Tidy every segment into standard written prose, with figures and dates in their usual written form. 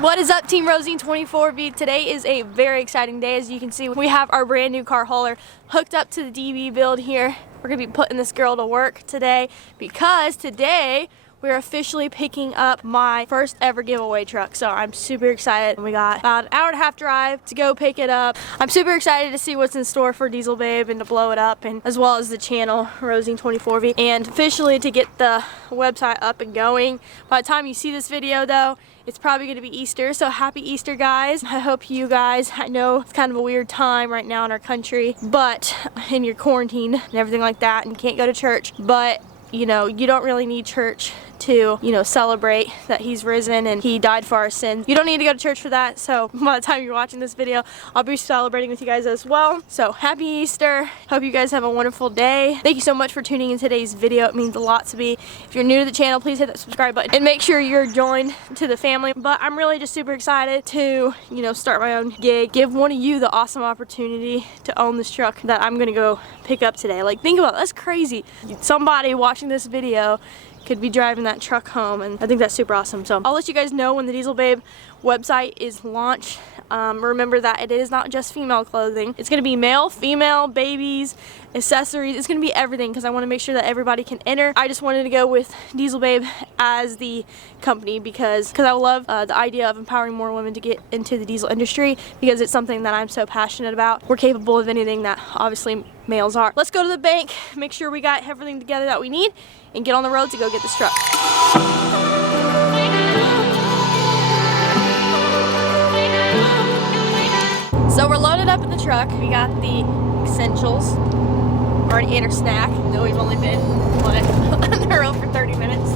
What is up, Team Rosine 24B? Today is a very exciting day. As you can see, we have our brand new car hauler hooked up to the DB build here. We're gonna be putting this girl to work today because today we're officially picking up my first ever giveaway truck. So I'm super excited. We got about an hour and a half drive to go pick it up. I'm super excited to see what's in store for Diesel Babe and to blow it up, and as well as the channel Rosine 24B, and officially to get the website up and going. By the time you see this video though, it's probably going to be Easter, so happy Easter, guys. I hope you guys, I know it's kind of a weird time right now in our country, but in your quarantine and everything like that, and you can't go to church, but you know, you don't really need church to, you know, celebrate that he's risen and he died for our sins. You don't need to go to church for that. So by the time you're watching this video, I'll be celebrating with you guys as well. So happy Easter. Hope you guys have a wonderful day. Thank you so much for tuning in today's video. It means a lot to me. If you're new to the channel, please hit that subscribe button and make sure you're joined to the family. But I'm really just super excited to, you know, start my own gig. Give one of you the awesome opportunity to own this truck that I'm gonna go pick up today. Like, think about it. That's crazy. Somebody watching this video could be driving that truck home, and I think that's super awesome. So I'll let you guys know when the Diesel Babe website is launched. Remember that it is not just female clothing. It's gonna be male, female, babies, accessories. It's gonna be everything because I want to make sure that everybody can enter. I just wanted to go with Diesel Babe as the company because I love the idea of empowering more women to get into the diesel industry, because it's something that I'm so passionate about. We're capable of anything that obviously males are. Let's go to the bank, make sure we got everything together that we need, and get on the road to go get this truck. So we're loaded up in the truck. We got the essentials. Already ate our snack, though we've only been on the road for 30 minutes.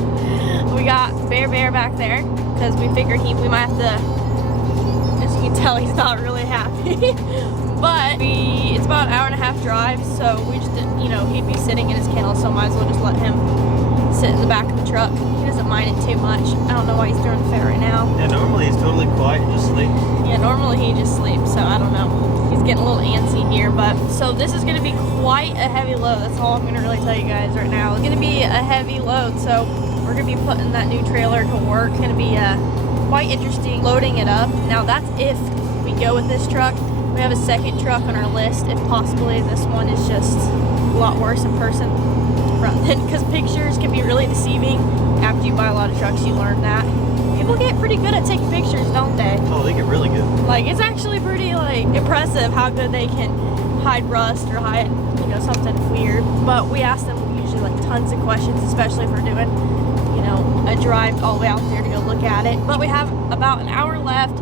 We got Bear back there because we figured we might have to, as you can tell, he's not really happy. But it's about an hour and a half drive, so we just didn't, you know, he'd be sitting in his kennel, so might as well just let him sit in the back of the truck. He doesn't mind it too much. I don't know why he's throwing the fit right now. Yeah, normally he's totally quiet and just sleeps. Yeah, normally he just sleeps, so I don't know. He's getting a little antsy here, but so this is going to be quite a heavy load. That's all I'm going to really tell you guys right now. It's going to be a heavy load, so we're going to be putting that new trailer to work. It's going to be quite interesting loading it up. Now that's if we go with this truck. We have a second truck on our list if possibly this one is just a lot worse in person, because pictures can be really deceiving. After you buy a lot of trucks, you learn that people get pretty good at taking pictures, don't they? Oh, they get really good. Like, it's actually pretty like impressive how good they can hide rust or hide, you know, something weird. But we ask them usually like tons of questions, especially if we're doing, you know, a drive all the way out there to go look at it. But we have about an hour left,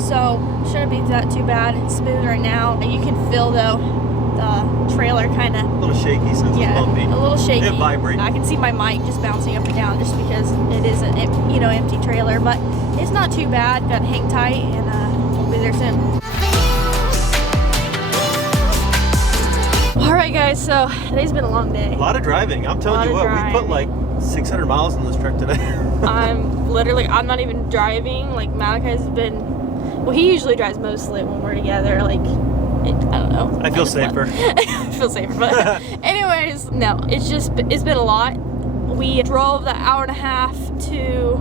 so shouldn't be that too bad. It's smooth right now. And you can feel though the trailer kind of a little shaky since it's bumpy. A little shaky. It vibrates. I can see my mic just bouncing up and down just because it is an empty trailer, but it's not too bad. Got to hang tight, and we'll be there soon. All right, guys. So today's been a long day. A lot of driving. I'm telling you what, we put like 600 miles on this truck today. I'm not even driving. Like Malachi's been, well, he usually drives mostly when we're together. Like, I don't know. I feel safer. I feel safer, but anyways, no, it's been a lot. We drove the hour and a half to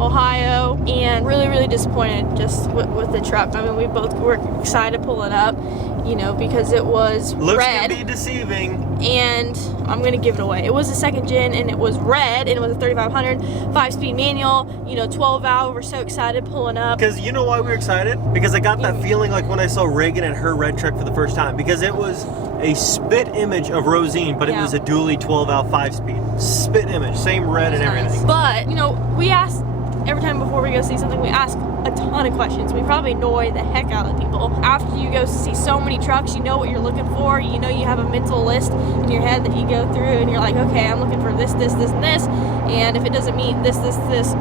Ohio, and really disappointed just with the truck. I mean, we both were excited to pull it up, you know, because it was Looks red. Looks can be deceiving. And I'm gonna give it away. It was a second gen, and it was red, and it was a 3500 5-speed manual, you know, 12 valve. We're so excited pulling up. Because you know why we were excited? Because I got that feeling like when I saw Reagan and her red truck for the first time, because it was a spit image of Rosine, but it was a dually 12 valve 5-speed. Spit image, same red and everything. But, you know, we asked every time before we go see something, we ask a ton of questions. We probably annoy the heck out of people. After you go see so many trucks, you know what you're looking for. You know, you have a mental list in your head that you go through, and you're like, okay, I'm looking for this, and this. And if it doesn't meet this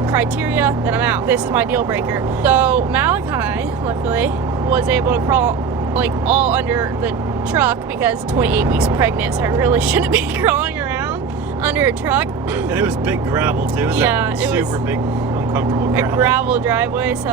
criteria, then I'm out. This is my deal breaker. So Malachi, luckily, was able to crawl like all under the truck because 28 weeks pregnant, so I really shouldn't be crawling around under a truck. And it was big gravel too. It was super big. comfortable with a gravel. gravel driveway, so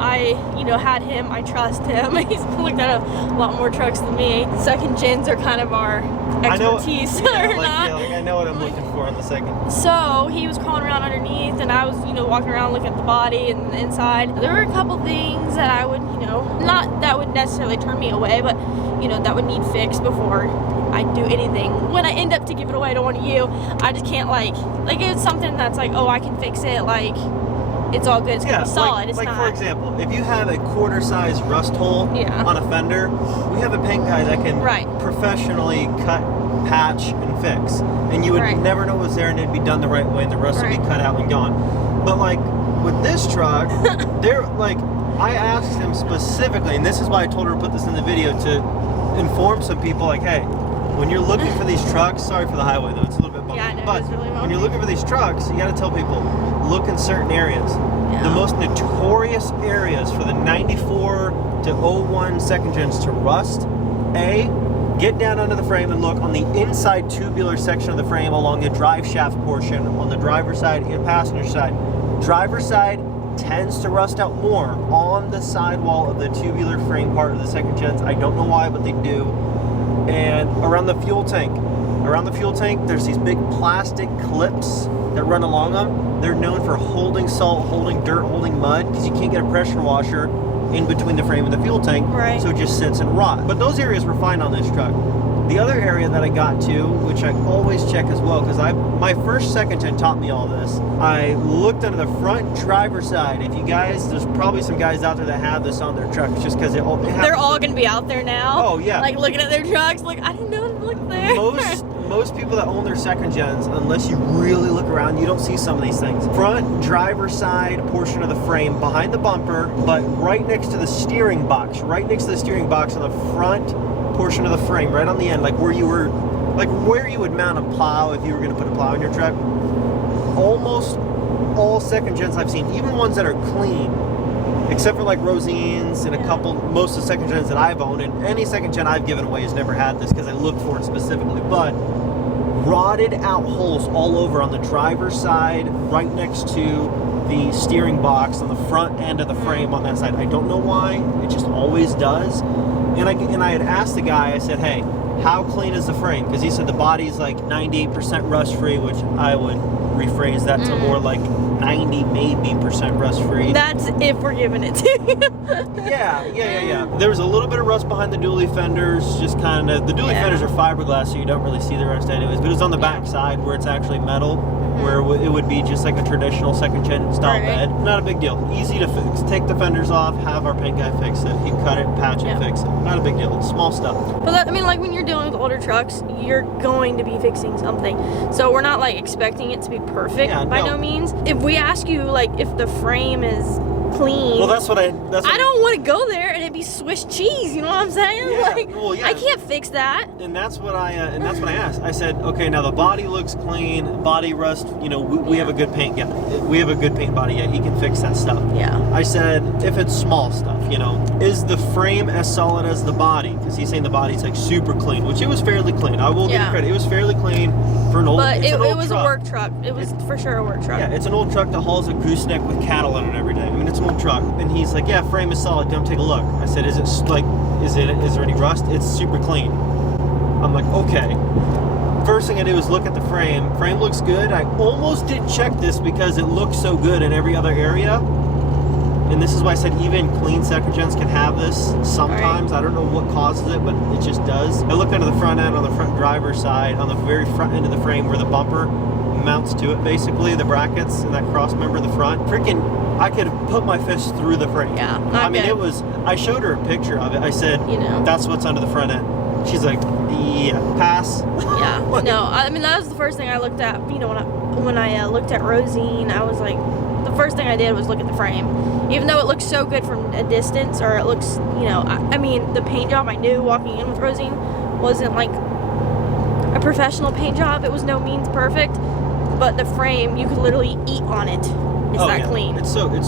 I, had him. I trust him. He's looked at a lot more trucks than me. Second gens are kind of our expertise, I know what I'm looking for in the second. So he was crawling around underneath, and I was, walking around looking at the body and the inside. There were a couple things that I would, not that would necessarily turn me away, but that would need fixed before I do anything. When I end up to give it away to one of you, I just can't like it's something that's like, oh, I can fix it, like it's all good, it's gonna be solid. It's not. For example, if you have a quarter-size rust hole on a fender, we have a paint guy that can professionally cut, patch, and fix, and you would never know it was there, and it'd be done the right way, and the rust would be cut out and gone. But like with this truck, I asked him specifically, and this is why I told her to put this in the video to inform some people, like, hey, when you're looking for these trucks, sorry for the highway though, it's a little bit bumpy. Yeah, I know, but it's really bumpy. when you're looking for these trucks, you got to tell people, look in certain areas. Yeah. The most notorious areas for the 94 to 01 second gens to rust, get down under the frame and look on the inside tubular section of the frame along the drive shaft portion on the driver's side and passenger side. Driver's side tends to rust out more on the sidewall of the tubular frame part of the second gens. I don't know why, but they do. And around the fuel tank, there's these big plastic clips that run along them. They're known for holding salt, holding dirt, holding mud, because you can't get a pressure washer in between the frame and the fuel tank, so it just sits and rot. But those areas were fine on this truck. The other area that I got to, which I always check as well, because my first second gen taught me all this, I looked under the front driver's side. If you guys, there's probably some guys out there that have this on their trucks, just because they're all going to be out there now. Oh yeah, like looking at their trucks, like I didn't know to look there. Most people that own their second gens, unless you really look around, you don't see some of these things. Front driver's side portion of the frame behind the bumper, but right next to the steering box, on the front portion of the frame, right on the end, like where you would mount a plow if you were going to put a plow in your truck. Almost all second gens I've seen, even ones that are clean, except for like Rosine's and most of the second gens that I've owned, and any second gen I've given away has never had this because I looked for it specifically, but rotted out holes all over on the driver's side, right next to the steering box on the front end of the frame on that side. I don't know why, it just always does. And I had asked the guy, I said, hey, how clean is the frame? Because he said the body's like 98% rust free, which I would rephrase that to more like 90 maybe % rust free. That's if we're giving it to you. Yeah. There was a little bit of rust behind the dually fenders, just kind of, the dually fenders are fiberglass, so you don't really see the rust anyways, but it was on the back side where it's actually metal, where it would be just like a traditional second gen style bed. Not a big deal. Easy to fix. Take the fenders off, have our paint guy fix it. He cut it, patch it, fix it. Not a big deal. It's small stuff. But like when you're dealing with older trucks, you're going to be fixing something. So we're not like expecting it to be perfect by no means. If we ask you like if the frame is clean, well, that's what I don't want to go there and it be Swiss cheese. You know what I'm saying? I can't fix that. And that's what I asked. I said, okay, now the body looks clean, body rust. We have a good paint guy. We have a good paint body. Yeah, he can fix that stuff. Yeah. I said, if it's small stuff, is the frame as solid as the body? Because he's saying the body's like super clean, which it was fairly clean. I will give credit. It was fairly clean for an old. But it was truck. a work truck. It was for sure a work truck. Yeah, it's an old truck that hauls a gooseneck with cattle in it every day. I mean, it's an old truck. And he's like, yeah, frame is solid. Come take a look. I said, is there any rust? It's super clean. I'm like, okay. First thing I do is look at the frame. Frame looks good. I almost did check this because it looks so good in every other area. And this is why I said even clean second gens can have this sometimes. I don't know what causes it, but it just does. I looked under the front end on the front driver's side, on the very front end of the frame where the bumper mounts to it, basically, the brackets and that cross member in the front. Freaking, I could put my fist through the frame. Yeah. I showed her a picture of it. I said, that's what's under the front end. She's like, yeah, pass. Yeah. No, I mean, that was the first thing I looked at. When I looked at Rosine, I was like, the first thing I did was look at the frame. Even though it looks so good from a distance, or it looks, I mean, the paint job I knew walking in with Rosine wasn't like a professional paint job. It was no means perfect, but the frame, you could literally eat on it. It's that clean. It's so clean.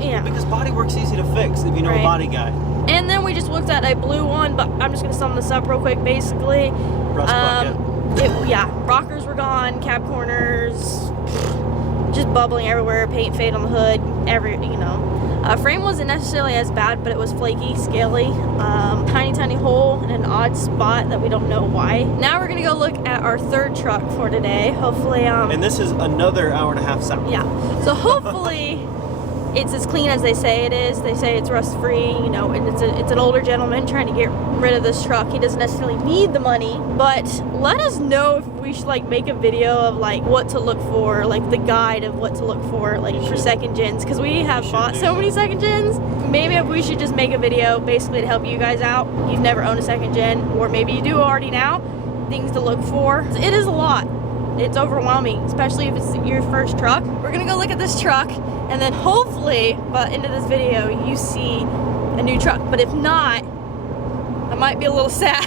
And because bodywork's easy to fix if you know a body guy. And then we just looked at a blue one, but I'm just gonna sum this up real quick. Basically, rust bucket. Rockers were gone, cab corners, just bubbling everywhere, paint fade on the hood, you know. Frame wasn't necessarily as bad, but it was flaky, scaly, tiny hole in an odd spot that we don't know why. Now we're gonna go look at our third truck for today. Hopefully, and this is another hour and a half south. Yeah, so hopefully it's as clean as they say it is. They say it's rust free, you know, and it's an older gentleman trying to get rid of this truck. He doesn't necessarily need the money, but let us know if we should like make a video of like what to look for, like the guide of what to look for, like for second gens, because we have bought so many second gens. Maybe we should just make a video basically to help you guys out. You've never owned a second gen, or maybe you do already now. Things to look for. It is a lot. It's overwhelming, especially if it's your first truck. We're gonna go look at this truck, and then hopefully by the end of this video you see a new truck. But if not, I might be a little sad.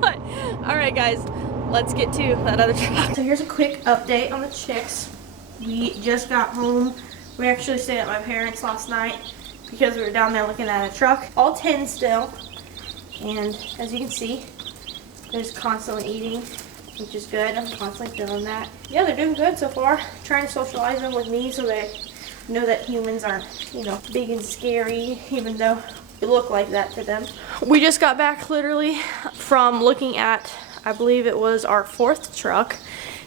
But all right guys, let's get to that other truck. So here's a quick update on the chicks. We just got home. We actually stayed at my parents' last night because we were down there looking at a truck. All 10 still, and as you can see, they're just constantly eating, which is good. I'm constantly feeling that. Yeah, they're doing good so far. Trying to socialize them with me so they know that humans aren't, you know, big and scary, even though it look like that to them. We just got back literally from looking at, I believe it was our 4th truck.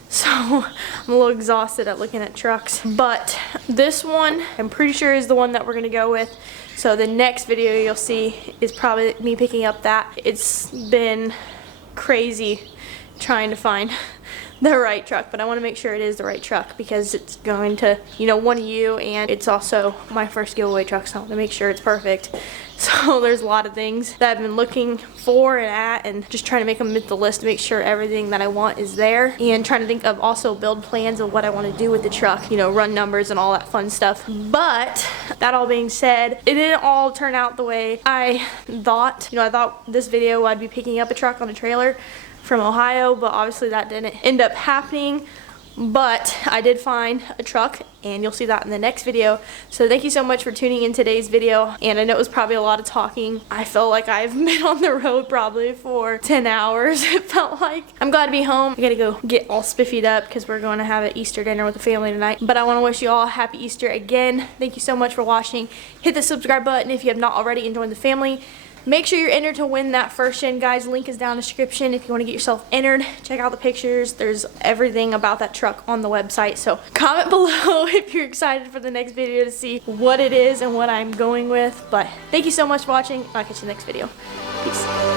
So I'm a little exhausted at looking at trucks. But this one, I'm pretty sure is the one that we're gonna go with. So the next video you'll see is probably me picking up that. It's been crazy trying to find the right truck, but I want to make sure it is the right truck because it's going to, you know, one of you, and it's also my first giveaway truck, so I want to make sure it's perfect. So there's a lot of things that I've been looking for and at, and just trying to make them hit the list to make sure everything that I want is there, and trying to think of also build plans of what I want to do with the truck, you know, run numbers and all that fun stuff. But that all being said, it didn't all turn out the way I thought. You know, I thought this video I'd be picking up a truck on a trailer from Ohio, but obviously that didn't end up happening. But I did find a truck, and you'll see that in the next video. So thank you so much for tuning in today's video, and I know it was probably a lot of talking. I felt like I've been on the road probably for 10 hours, it felt like. I'm glad to be home. I gotta go get all spiffied up because we're going to have an Easter dinner with the family tonight. But I want to wish you all a happy Easter again. Thank you so much for watching. Hit the subscribe button if you have not already, and join the family. Make sure you're entered to win that first gen, guys. Link is down in the description if you want to get yourself entered. Check out the pictures. There's everything about that truck on the website. So comment below if you're excited for the next video to see what it is and what I'm going with. But thank you so much for watching. I'll catch you in the next video. Peace.